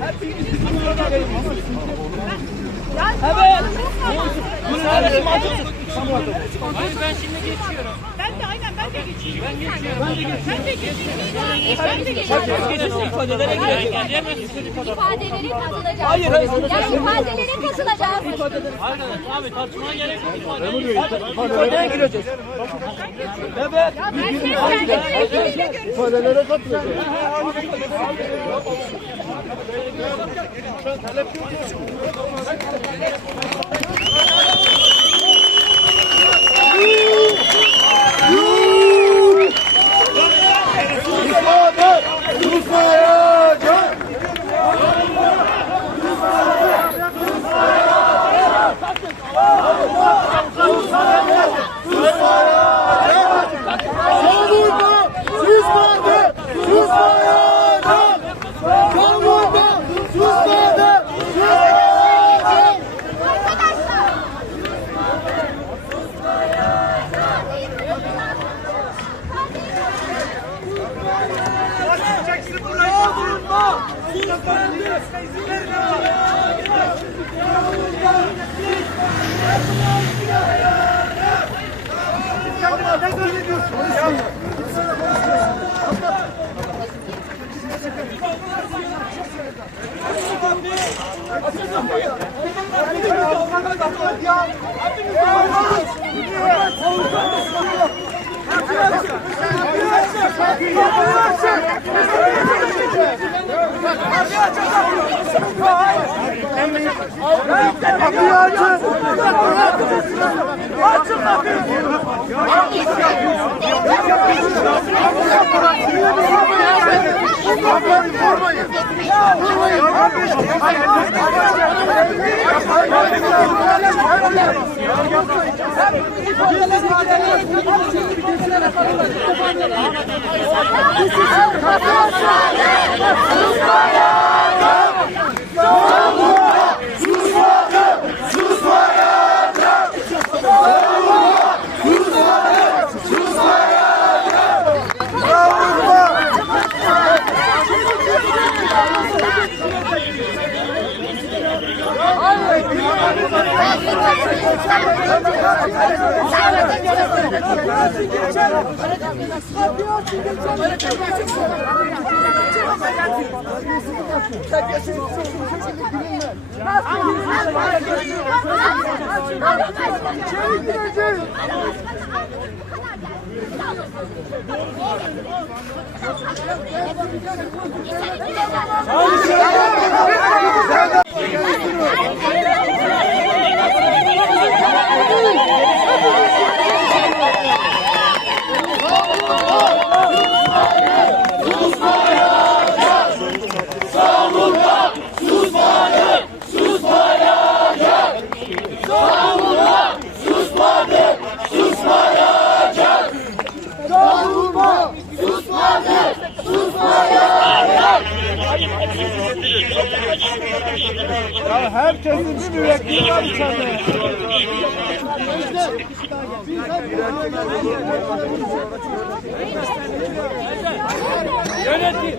Evet. Hayır ben şimdi geçiyorum. Ben de aynen ben de geçeyim. Ben geçiyorum. Ben de geçeyim. Ben de geçeyim. İfadelere gireceğiz. İfadeleri katılacağız. Hayır, hayır. Yani ifadeleri katılacağız. Hayır abi tartışmaya gerek yok. İfadelere gireceğiz. Evet. İfadelere katılacağız. Kapıyı açın! Açın kapıyı! Vurmayın! Ya herkesin bir müvekkili var içeride. Yönetim.